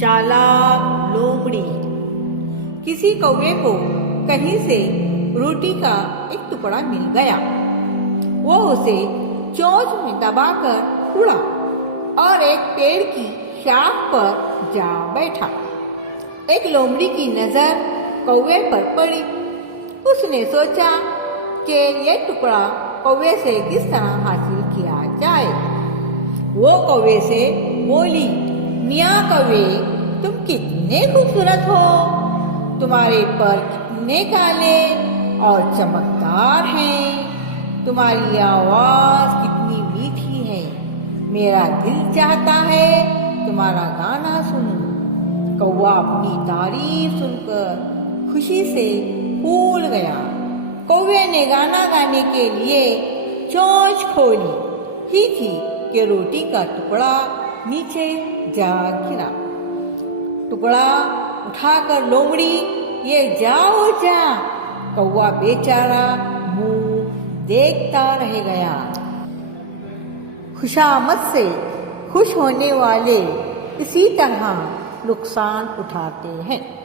चालाक लोमड़ी। किसी कौवे को कहीं से रोटी का एक टुकड़ा मिल गया। वो उसे चोंच में दबाकर उड़ा और एक पेड़ की शाख पर जा बैठा। एक लोमड़ी की नजर कौवे पर पड़ी। उसने सोचा कि यह टुकड़ा कौवे से किस तरह हासिल किया जाए। वो कौवे से बोली, मियाँ कौवे, तुम कितने खूबसूरत हो। तुम्हारे पर कितने काले और चमकदार हैं। तुम्हारी आवाज कितनी मीठी है। मेरा दिल चाहता है तुम्हारा गाना सुनूं। कौवा अपनी तारीफ सुनकर खुशी से फूल गया। कौवे ने गाना गाने के लिए चोंच खोली ही थी कि रोटी का टुकड़ा नीचे जा गिरा। टुकड़ा उठाकर लोमड़ी, ये जाओ जा। कौवा बेचारा मुंह देखता रह गया। खुशामद से खुश होने वाले इसी तरह नुकसान उठाते हैं।